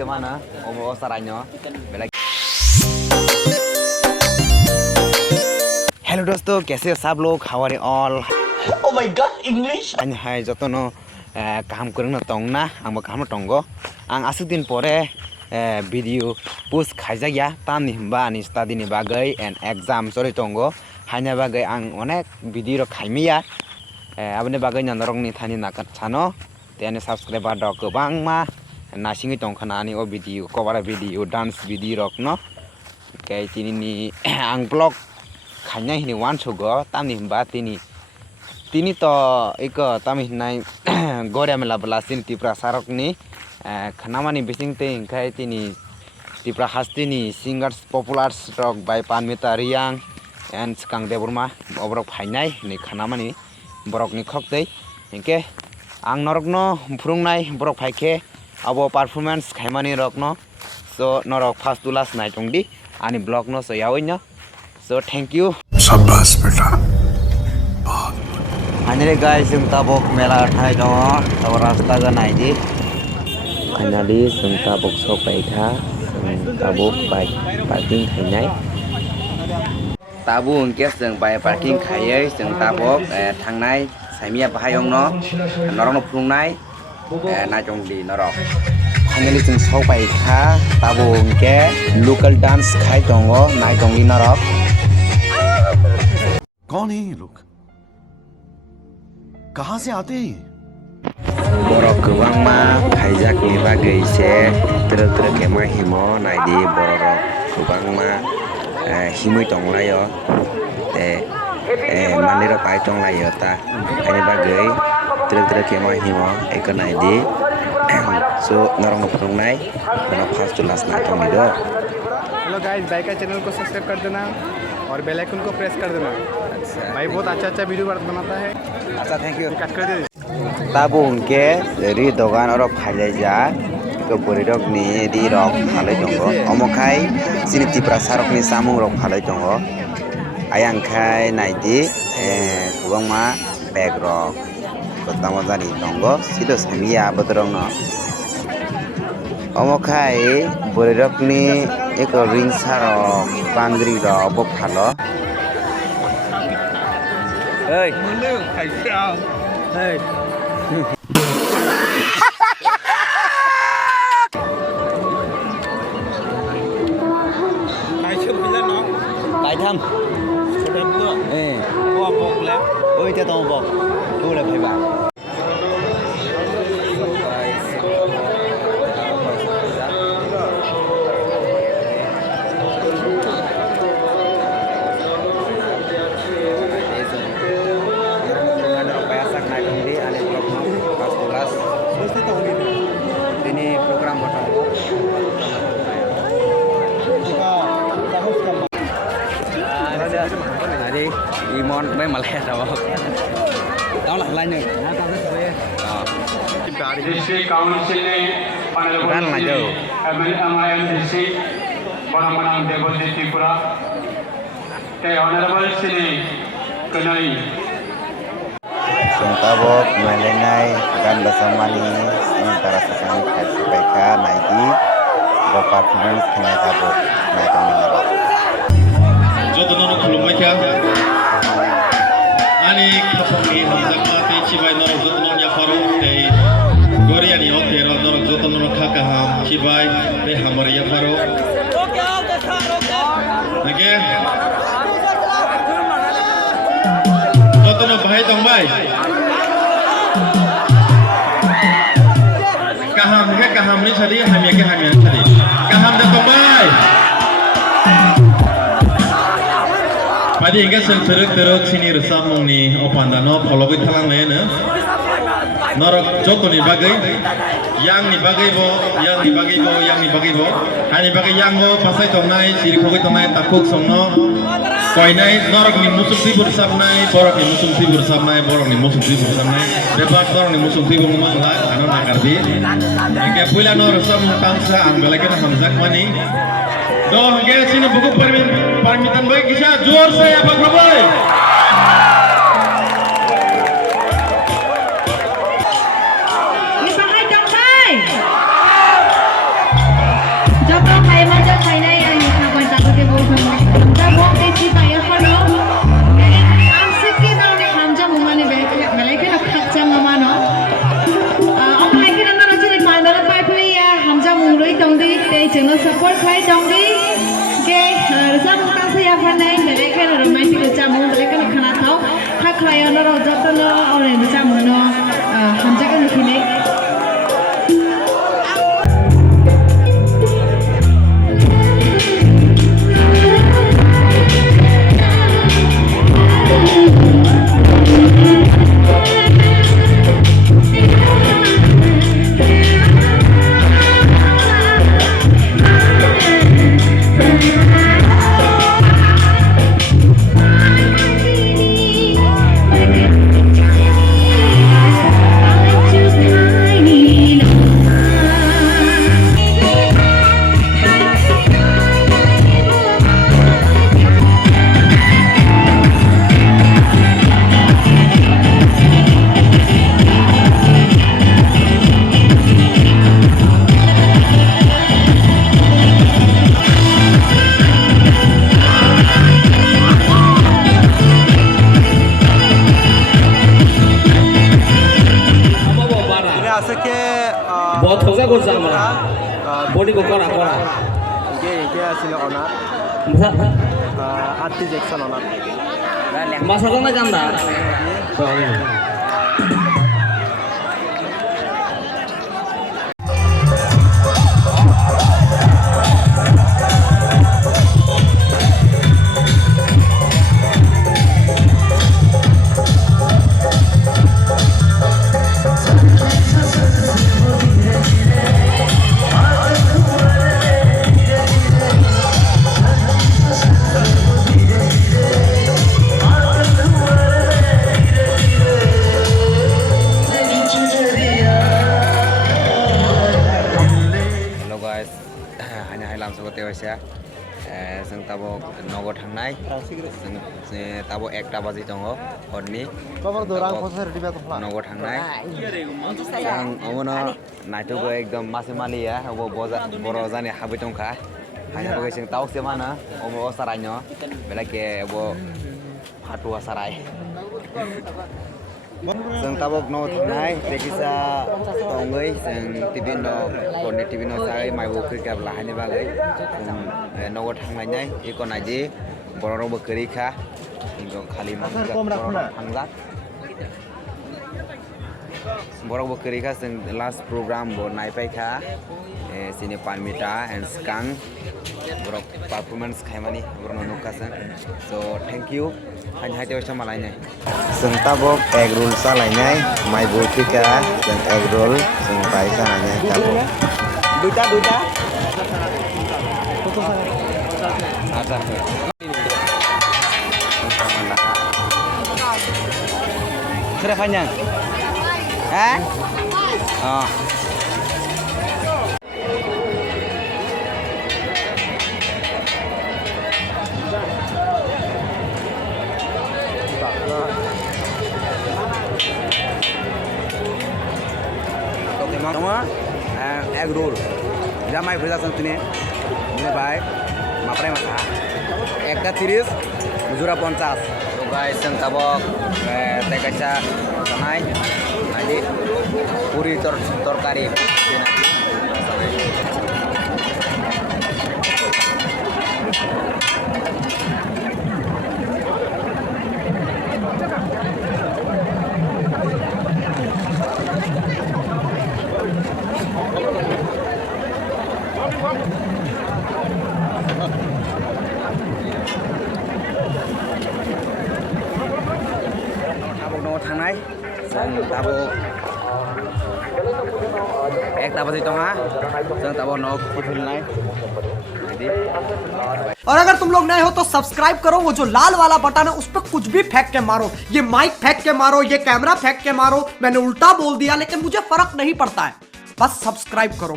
ke mana? Omo saranyo. Hello दोस्तों कैसे हो सब लोग how are you all Oh my god, English. आं हाय जतनो काम करनो तंगना आंबो काम तंगो आं आसु दिन परे भिडियो पोस्ट खाइजाया तामनि हबा आंनि स्टाडि नि बागै एन्ड एग्जाम सरि तंगो हायना बागै आं अनेक भिडियो खाइमिया आबनि बागै नरंनि थानि नाकात सानो तेने सब्सक्राइबार दक गोबांमा नासिङै तंखाना आंनि ओ भिडियो कभार भिडियो डान्स भिडियो रकनो कै तिनि आं ब्लग खाइना हिनि वान सगो तामनि हबा तिनी तो एक तामि हिनाय गरे मेला बलासिन तिप्रा सारकनि खानामानि बिसिंते इंखाय तिनी तिप्रा हास्तिनि सिंगार्स पपुलार्स रक बाय पानमिता रियां एन्ड सिकां देबरमा अब्रक फाइनाय नि खानामानि बरकनि खक्तै इंके आं नरकनो फुरुंनाय बरक फाइखे अबो परफॉर्मेंस खाइमानि रकनो सो नरक फास्ट तुलास नाइटंदि आनि ब्लॉग नो सो यावैनो सो थैंक यू शाबाश बेटा फाइनली गाइस जों ताबक मेला थाय दङ ताब रास्ता गनायदि फाइनली जों ताबक सफैखा जों ताबक बाइक पार्किं खायनाय ताबु उनके जों बाइक पार्किं खायै जों ताबक थांनाय साइमिया बाहायंनो नरनो फुंनाय नायजंदि नरक फाइनली जों सफैखा ताबु उनके लोकल डांस खाय दङ नायजंदि नरक कौन है ये लोग कहाँ से आते हैं borok kwbangma khaijak ni bagui se trok kema himo naidi borok kwbangma himui tonglayo te mandir pai tonglayo ta ani bagui trok kema himo ek naidi so narong prongnai na first to last night only do hello guys भाई का channel को subscribe कर देना और bell icon को press कर देना भाई बहुत अच्छा वीडियो बनाता है अच्छा थैंक यू कट कर दे ताबु उनके रि दोकान और फाइलाय जा को बोरिरक नि रि रक फालाय दंगो अमखाय सिनि तिप्रा सारक नि सामुं रक फालाय दंगो आयांखाय नायदि गोबांमा बेग रक गोतामा जानि दंगो सिदो सामिया बोदरंनो अमखाय बोरिरक नि एक रिंसार बांद्रि रक बो फालो ओइ Thăm ôi cho tôi bọc tôi là phải bạn ini program đi imon với mà lẹ đâu đó là lại nữa District Council ने Kan maju. MIM District Baramanang Deputy Tripura the Honorable Sri Kanai Sungtabok melengai akan bersamani sementara sekarang KPK naiki performance kena tabok naik mengerok jodono khulumaicha ani khaponi hizakmati chibai norok jodono nya faru tei goriani oktero norok jodono khakaham chibai te hamariya faru nage jodono bahai tongbai kaham ni sari hamia ke hamia sari kaham da tongbai Padi hingga teruk sini resam mungni opandano pologi talang lena norok joko ni bagai yang ni bagai bo hani bagai yang bo pasai tongnai siri kogi tongnai takuk songno koinai norok ni musuk tibur sabnai borok ni musuk tibur sabnai debat borok ni musuk tibur mangla ano nakarbi hingga pula no resam tangsa anggalakan hamzak mani Doh, guys, sini buku permintaan baik kisah jor saya Pak Boy. afranai mereka romantic jamu mereka khana thau khaklayo no jotno orange jamu no hamjaga nukhine बहुत होगा कुछ Jamra body को करा करा ये আসলে honour RT Jackson honour masa ko na ganda जों ताबो नगद थांनाय जों ताबो 1टा बाजि दङ हरनि नगद थांनाय जों अमनो नायथोबो एकदम मासे मालिया अबो बर' जानि हाबै दंखा हायनाबो जों तावसे मानो अबो सारायनो बेलाके अबो फाटुआ साराय जों ताबो न थांनाय प्रेक्टिसा दङै जों टिभिनो हरनि टिभिनो साय माइबो क्रिकेट लाहायनि बागै जों नगद थांनाय इको नायदि बर'रावबो करिखा इको खालि थांजा बर'रावबो करिखा जों लास्ट प्रोग्राम बो नायफायखा सिनि पानमिटा एन्ड स्कां बर' परफॉर्मेंस खायमानि बर'नो नुखासन सो थैंक यू हाय हाय तेवसा मालायनाय जों ताबो एग रोल सालायनाय माइबो क्रिका जों एग रोल जों बाय जानानै ताबो दुइटा आजा Sudah panjang? Oh. Kamu egg roll, jamai berita sentini, ini baik, mapai masa, ekta 30, jura 50. So guys, yang tabok, tekaca, sanai, nanti puri torkari, थांनाय जों दाबो एकटा बाजि दङ जों दाबो न फुफिलनाय और अगर तुम लोग नए हो तो सब्सक्राइब करो, वो जो लाल वाला बटन है उस पर कुछ भी फेंक के मारो, ये माइक फेंक के मारो, ये कैमरा फेंक के मारो, मैंने उल्टा बोल दिया लेकिन मुझे फर्क नहीं पड़ता है, बस सब्सक्राइब करो।